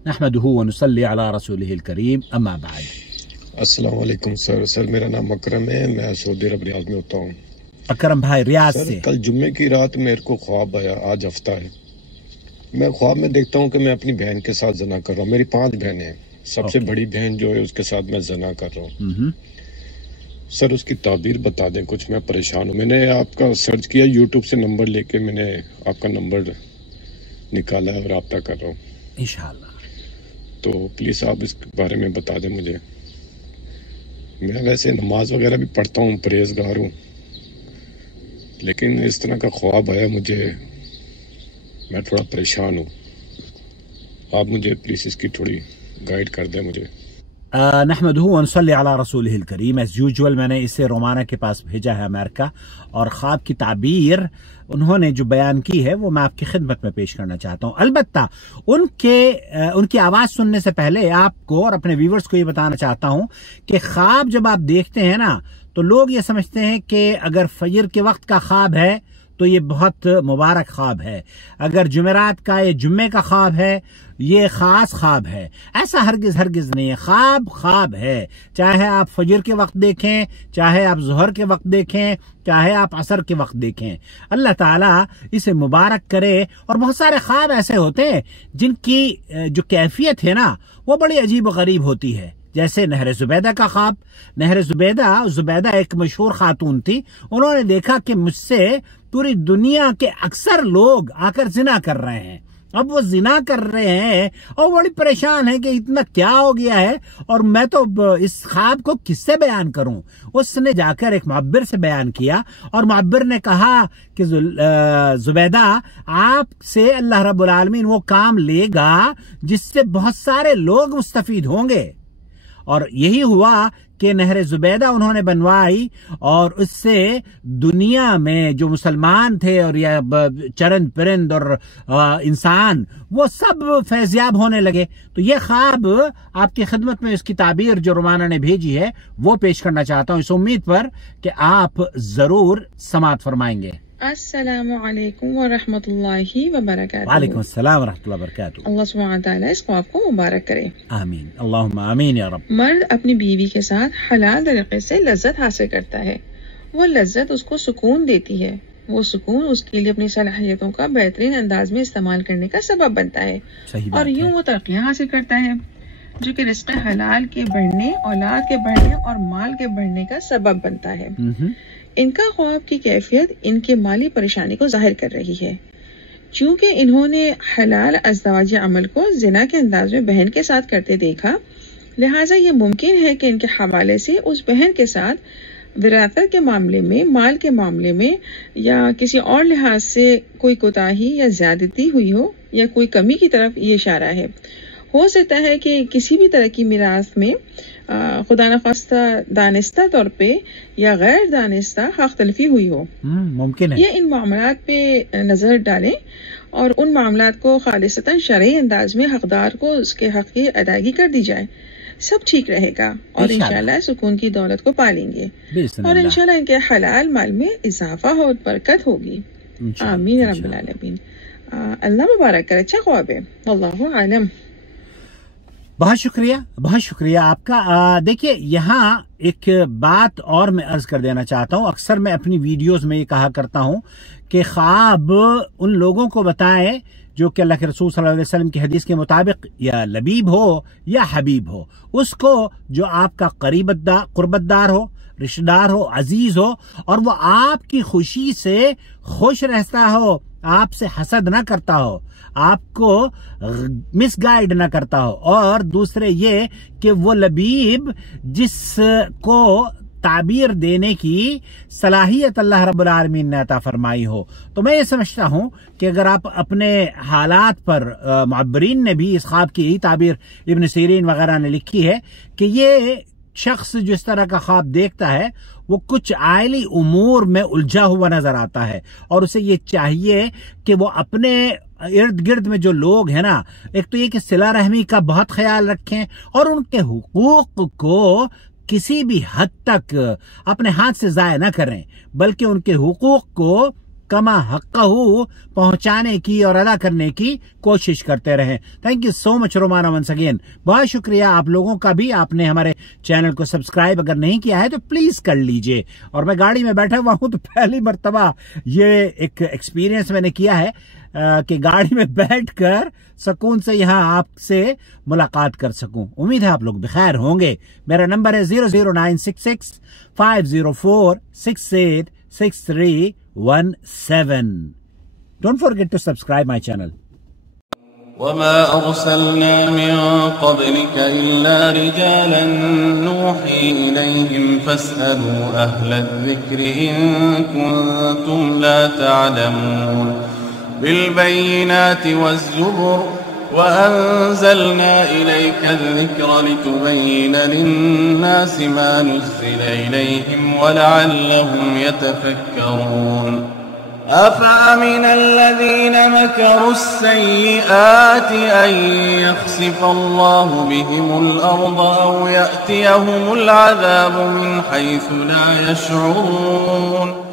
नहमदुहु व नुसल्ली अला रसूलिहिल करीम अम्मा बाद। अस्सलाम वालेकुम सर मेरा नाम अकरम है, मैं सऊदी अरब रियाद में होता हूँ। अकरम भाई रियाद से। कल जुम्मे की रात मेरे को ख्वाब आया, आज हफ्ता है, मैं ख्वाब में देखता हूँ कि मैं अपनी बहन के साथ जना कर रहा हूँ। मेरी 5 बहनें हैं, सबसे बड़ी बहन जो है उसके साथ मैं जना कर रहा हूँ। सर उसकी ताबीर बता दें कुछ, मैं परेशान हूँ। मैंने आपका सर्च किया यूट्यूब से, नंबर लेके मैंने आपका नंबर निकाला है और रब्ता कर रहा हूँ इंशाअल्लाह। तो प्लीज़ आप इस बारे में बता दें मुझे। मैं वैसे नमाज वगैरह भी पढ़ता हूँ, परहेजगार हूँ, लेकिन इस तरह का ख्वाब आया मुझे, मैं थोड़ा परेशान हूँ। आप मुझे प्लीज़ इसकी थोड़ी गाइड कर दें मुझे। नहमदुहु व नुसल्ली अला रसूलिहिल करीम। एज़ यूजुअल मैंने इसे रोमाना के पास भेजा है अमेरिका, और ख्वाब की ताबीर उन्होंने जो बयान की है वो मैं आपकी खिदमत में पेश करना चाहता हूँ। अलबत्ता उनकी आवाज़ सुनने से पहले आपको और अपने व्यूवर्स को ये बताना चाहता हूँ कि ख्वाब जब आप देखते हैं ना, तो लोग ये समझते हैं कि अगर फजर के वक्त का ख्वाब है तो ये बहुत मुबारक ख्वाब है, अगर जुमेरात का ये जुम्मे का ख्वाब है ये खास ख्वाब है। ऐसा हरगिज नहीं है। ख्वाब ख्वाब है, चाहे आप फजर के वक्त देखें, चाहे आप ज़ोहर के वक्त देखें, चाहे आप असर के वक्त देखें। अल्लाह ताला इसे मुबारक करे। और बहुत सारे ख्वाब ऐसे होते हैं जिनकी जो कैफियत है ना वो बड़ी अजीब व गरीब होती है, जैसे नहर जुबैदा का ख्वाब। नहर जुबैदा एक मशहूर खातून थी। उन्होंने देखा कि मुझसे पूरी दुनिया के अक्सर लोग आकर जिना कर रहे हैं। अब वो जिना कर रहे हैं और बड़ी परेशान है कि इतना क्या हो गया है, और मैं तो इस ख्वाब को किससे बयान करूं। उसने जाकर एक मुअब्बिर से बयान किया, और मुअब्बिर ने कहा कि जुबैदा, आपसे अल्लाह रब्बुल आलमीन वो काम लेगा जिससे बहुत सारे लोग मुस्तफीद होंगे। और यही हुआ कि नहर जुबैदा उन्होंने बनवाई, और उससे दुनिया में जो मुसलमान थे और या चरंद परिंद और इंसान, वो सब फैज़याब होने लगे। तो ये ख्वाब आपकी खिदमत में इसकी ताबीर जो रोमाना ने भेजी है वो पेश करना चाहता हूँ, इस उम्मीद पर कि आप जरूर समाअत फरमाएंगे। अस्सलामु अलैकुम व रहमतुल्लाहि व बरकातहू। वालेकुम अस्सलाम व रहमतुल्लाहि व बरकातहू। अल्लाह सुब्हानहू व तआला इस ख्वाब को मुबारक करे। आमीन, अल्लाहुम्मा आमीन या रब। मर्द अपनी बीवी के साथ हलाल तरीके से लज्जत हासिल करता है। वो लज्जत उसको सुकून देती है। वो सुकून उसके लिए अपनी सलाहियतों का बेहतरीन अंदाज में इस्तेमाल करने का सबब बनता है, और यूं वो तरक्कियां हासिल करता है जो कि रिज़्क़ हलाल के बढ़ने, औलाद के बढ़ने और माल के बढ़ने का सबब बनता है। इनका ख्वाब की कैफियत इनके माली परेशानी को जाहिर कर रही है। चूंकि इन्होंने हलाल अज़दवाजी अमल को जिना के अंदाज में बहन के साथ करते देखा, लिहाजा ये मुमकिन है कि इनके हवाले से उस बहन के साथ विरासत के मामले में, माल के मामले में या किसी और लिहाज से कोई कोताही या ज्यादती हुई हो, या कोई कमी की तरफ ये इशारा है। हो सकता है कि किसी भी तरह की मिरास में खुदा न खास्ता दानिस्ता तौर पे या गैर दानिस्ता हक तलफी हुई हो। मुमकिन है। ये इन मामलात पे नजर डालें और उन मामलात को खालिसतन शरई अंदाज में हकदार को उसके हक की अदायगी कर दी जाए। सब ठीक रहेगा और इंशाल्लाह सुकून की दौलत को पालेंगे, और इंशाल्लाह इनके हलाल माल में इजाफा और बरकत होगी। आमीन रब्बिल आलमीन। अल्लाह मुबारक करे। अच्छा ख्वाब है, वल्लाहु आलम। बहुत शुक्रिया आपका। देखिए, यहाँ एक बात और मैं अर्ज कर देना चाहता हूँ। अक्सर मैं अपनी वीडियोस में ये कहा करता हूँ कि ख्वाब उन लोगों को बताएं जो कि अल्लाह के रसूल सल्लल्लाहु अलैहि वसल्लम की हदीस के मुताबिक या लबीब हो या हबीब हो, उसको जो आपका कुर्बतदार हो, रिश्तेदार हो, अजीज हो, और वो आपकी खुशी से खुश रहता हो, आपसे हसद ना करता हो, आपको मिसगाइड ना करता हो, और दूसरे ये कि वो लबीब जिसको ताबीर देने की सलाहियत अल्लाह रब्बुल आलमीन ने अता फरमाई हो। तो मैं ये समझता हूं कि अगर आप अपने हालात पर, मुअब्बरीन ने भी इस ख्वाब की यही ताबीर, इब्न सीरीन वगैरह ने लिखी है कि ये शख्स जिस तरह का ख्वाब देखता है वो कुछ आयली उमूर में उलझा हुआ नजर आता है, और उसे ये चाहिए कि वो अपने इर्द गिर्द में जो लोग हैं ना, एक तो ये कि सिला रहमी का बहुत ख्याल रखें और उनके हुकूक को किसी भी हद तक अपने हाथ से जाया न करें, बल्कि उनके हुकूक को कमा हक़्क़हू पहुंचाने की और अदा करने की कोशिश करते रहें। Thank you so much Romana once again. बहुत शुक्रिया आप लोगों का भी। आपने हमारे चैनल को सब्सक्राइब अगर नहीं किया है तो प्लीज कर लीजिए। और मैं गाड़ी में बैठा हुआ हूं तो पहली मर्तबा ये एक एक्सपीरियंस मैंने किया है कि गाड़ी में बैठकर सुकून से यहाँ आपसे मुलाकात कर सकूं। उम्मीद है आप लोग बखैर होंगे। मेरा नंबर है 00966 504 686317। Don't forget to subscribe my channel. وما أرسلنا من قبلك إلا رجالا نوحي إليهم فاسألوا أهل الذكر إن كنتم لا تعلمون بالبينات والزبر وأنزلنا إليك الذكر لتبين للناس ما نزل إليهم ولعلهم يتفكرون أفأمن الذين مكروا السيئات أن يخسف الله بهم الأرض أو يأتيهم العذاب من حيث لا يشعرون